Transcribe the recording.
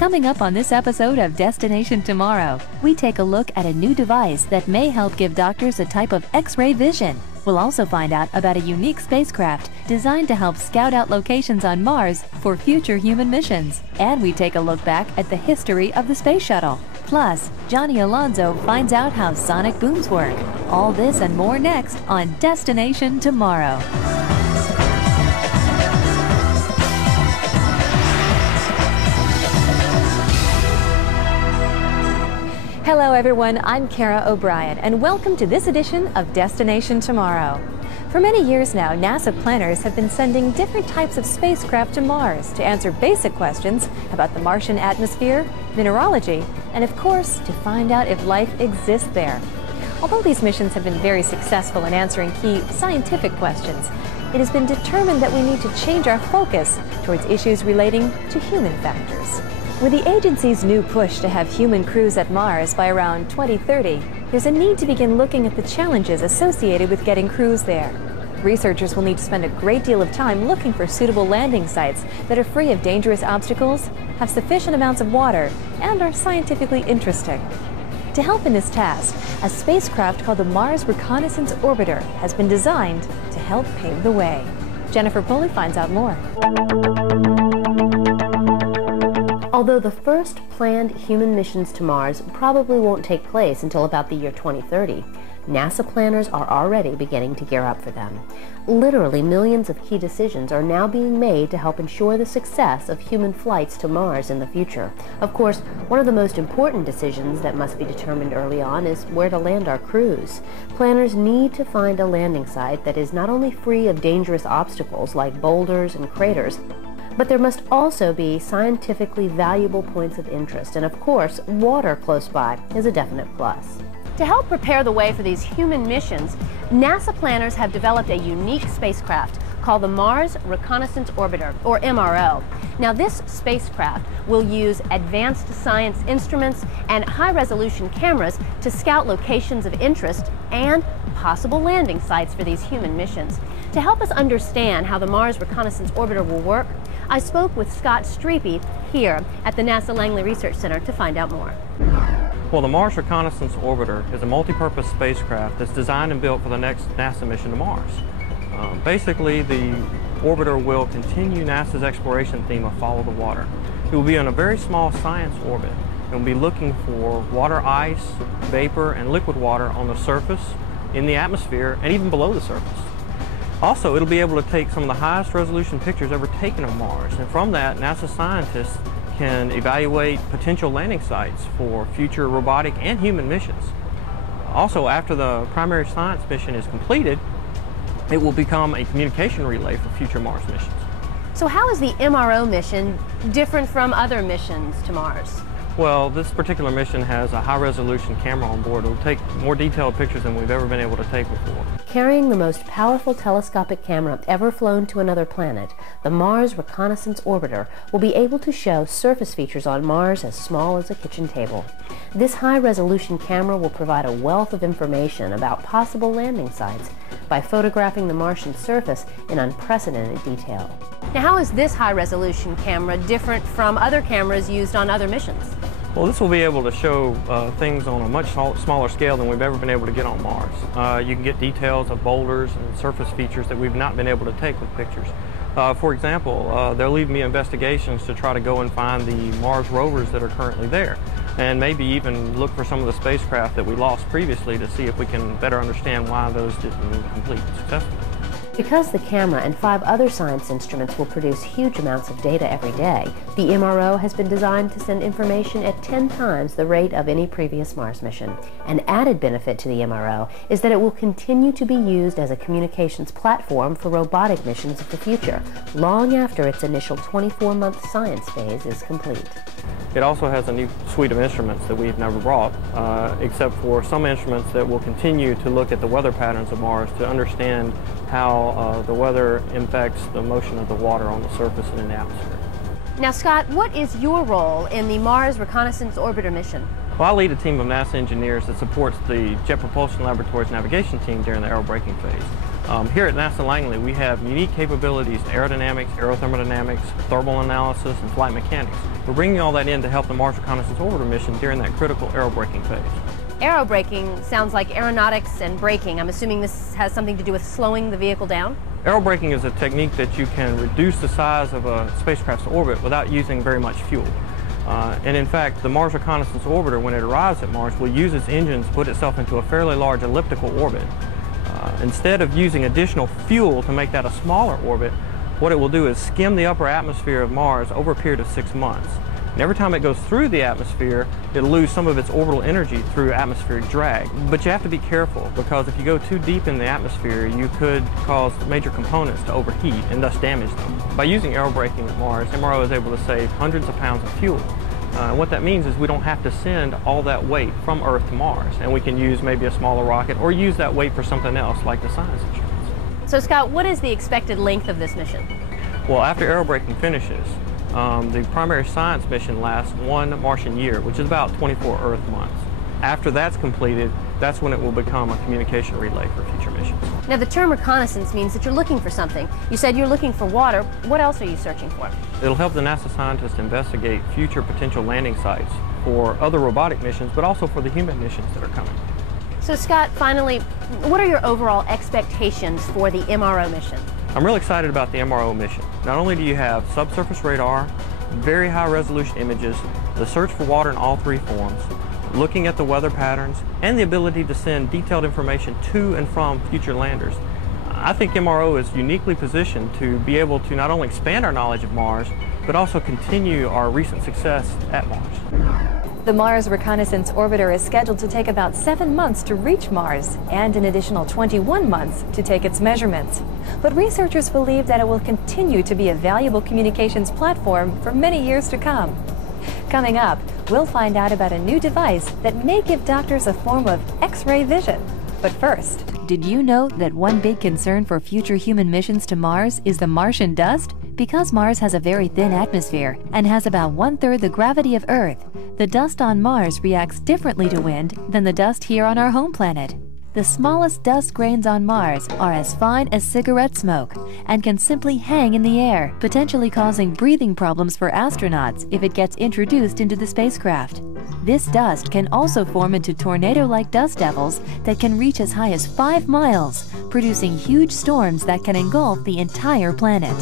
Coming up on this episode of Destination Tomorrow, we take a look at a new device that may help give doctors a type of X-ray vision. We'll also find out about a unique spacecraft designed to help scout out locations on Mars for future human missions. And we take a look back at the history of the space shuttle. Plus, Johnny Alonso finds out how sonic booms work. All this and more next on Destination Tomorrow. Hello everyone, I'm Kara O'Brien and welcome to this edition of Destination Tomorrow. For many years now, NASA planners have been sending different types of spacecraft to Mars to answer basic questions about the Martian atmosphere, mineralogy, and of course, to find out if life exists there. Although these missions have been very successful in answering key scientific questions, it has been determined that we need to change our focus towards issues relating to human factors. With the agency's new push to have human crews at Mars by around 2030, there's a need to begin looking at the challenges associated with getting crews there. Researchers will need to spend a great deal of time looking for suitable landing sites that are free of dangerous obstacles, have sufficient amounts of water, and are scientifically interesting. To help in this task, a spacecraft called the Mars Reconnaissance Orbiter has been designed to help pave the way. Jennifer Pulley finds out more. Although the first planned human missions to Mars probably won't take place until about the year 2030, NASA planners are already beginning to gear up for them. Literally millions of key decisions are now being made to help ensure the success of human flights to Mars in the future. Of course, one of the most important decisions that must be determined early on is where to land our crews. Planners need to find a landing site that is not only free of dangerous obstacles like boulders and craters, but there must also be scientifically valuable points of interest, and of course, water close by is a definite plus. To help prepare the way for these human missions, NASA planners have developed a unique spacecraft called the Mars Reconnaissance Orbiter, or MRO. Now, this spacecraft will use advanced science instruments and high-resolution cameras to scout locations of interest and possible landing sites for these human missions. To help us understand how the Mars Reconnaissance Orbiter will work, I spoke with Scott Striepe here at the NASA Langley Research Center to find out more. Well, the Mars Reconnaissance Orbiter is a multi-purpose spacecraft that's designed and built for the next NASA mission to Mars. Basically, the orbiter will continue NASA's exploration theme of follow the water. It will be on a very small science orbit. It will be looking for water ice, vapor, and liquid water on the surface, in the atmosphere, and even below the surface. Also, it'll be able to take some of the highest resolution pictures ever taken of Mars, and from that, NASA scientists can evaluate potential landing sites for future robotic and human missions. Also, after the primary science mission is completed, it will become a communication relay for future Mars missions. So how is the MRO mission different from other missions to Mars? Well, this particular mission has a high-resolution camera on board. It will take more detailed pictures than we've ever been able to take before. Carrying the most powerful telescopic camera ever flown to another planet, the Mars Reconnaissance Orbiter will be able to show surface features on Mars as small as a kitchen table. This high-resolution camera will provide a wealth of information about possible landing sites by photographing the Martian surface in unprecedented detail. Now, how is this high-resolution camera different from other cameras used on other missions? Well, this will be able to show things on a much smaller scale than we've ever been able to get on Mars. You can get details of boulders and surface features that we've not been able to take with pictures. For example, they'll lead me investigations to try to go and find the Mars rovers that are currently there, and maybe even look for some of the spacecraft that we lost previously to see if we can better understand why those didn't complete successfully. Because the camera and 5 other science instruments will produce huge amounts of data every day, the MRO has been designed to send information at 10 times the rate of any previous Mars mission. An added benefit to the MRO is that it will continue to be used as a communications platform for robotic missions of the future, long after its initial 24-month science phase is complete. It also has a new suite of instruments that we've never brought, except for some instruments that will continue to look at the weather patterns of Mars to understand how the weather impacts the motion of the water on the surface and in the atmosphere. Now, Scott, what is your role in the Mars Reconnaissance Orbiter mission? Well, I lead a team of NASA engineers that supports the Jet Propulsion Laboratory's navigation team during the aerobraking phase. Here at NASA Langley, we have unique capabilities in aerodynamics, aerothermodynamics, thermal analysis, and flight mechanics. We're bringing all that in to help the Mars Reconnaissance Orbiter mission during that critical aerobraking phase. Aerobraking sounds like aeronautics and braking. I'm assuming this has something to do with slowing the vehicle down? Aerobraking is a technique that you can reduce the size of a spacecraft's orbit without using very much fuel. And in fact, the Mars Reconnaissance Orbiter, when it arrives at Mars, will use its engines to put itself into a fairly large elliptical orbit. Instead of using additional fuel to make that a smaller orbit, what it will do is skim the upper atmosphere of Mars over a period of 6 months. And every time it goes through the atmosphere, it'll lose some of its orbital energy through atmospheric drag. But you have to be careful, because if you go too deep in the atmosphere, you could cause major components to overheat and thus damage them. By using aerobraking at Mars, MRO is able to save hundreds of pounds of fuel. And what that means is we don't have to send all that weight from Earth to Mars, and we can use maybe a smaller rocket or use that weight for something else like the science instruments. So Scott, what is the expected length of this mission? Well, after aerobraking finishes, the primary science mission lasts 1 Martian year, which is about 24 Earth months. After that's completed, that's when it will become a communication relay for future missions. Now, the term reconnaissance means that you're looking for something. You said you're looking for water. What else are you searching for? It'll help the NASA scientists investigate future potential landing sites for other robotic missions, but also for the human missions that are coming. So Scott, finally, what are your overall expectations for the MRO mission? I'm really excited about the MRO mission. Not only do you have subsurface radar, very high resolution images, the search for water in all 3 forms, looking at the weather patterns, and the ability to send detailed information to and from future landers. I think MRO is uniquely positioned to be able to not only expand our knowledge of Mars, but also continue our recent success at Mars. The Mars Reconnaissance Orbiter is scheduled to take about 7 months to reach Mars and an additional 21 months to take its measurements. But researchers believe that it will continue to be a valuable communications platform for many years to come. Coming up, we'll find out about a new device that may give doctors a form of X-ray vision. But first, did you know that one big concern for future human missions to Mars is the Martian dust? Because Mars has a very thin atmosphere and has about 1/3 the gravity of Earth, the dust on Mars reacts differently to wind than the dust here on our home planet. The smallest dust grains on Mars are as fine as cigarette smoke and can simply hang in the air, potentially causing breathing problems for astronauts if it gets introduced into the spacecraft. This dust can also form into tornado-like dust devils that can reach as high as 5 miles, producing huge storms that can engulf the entire planet.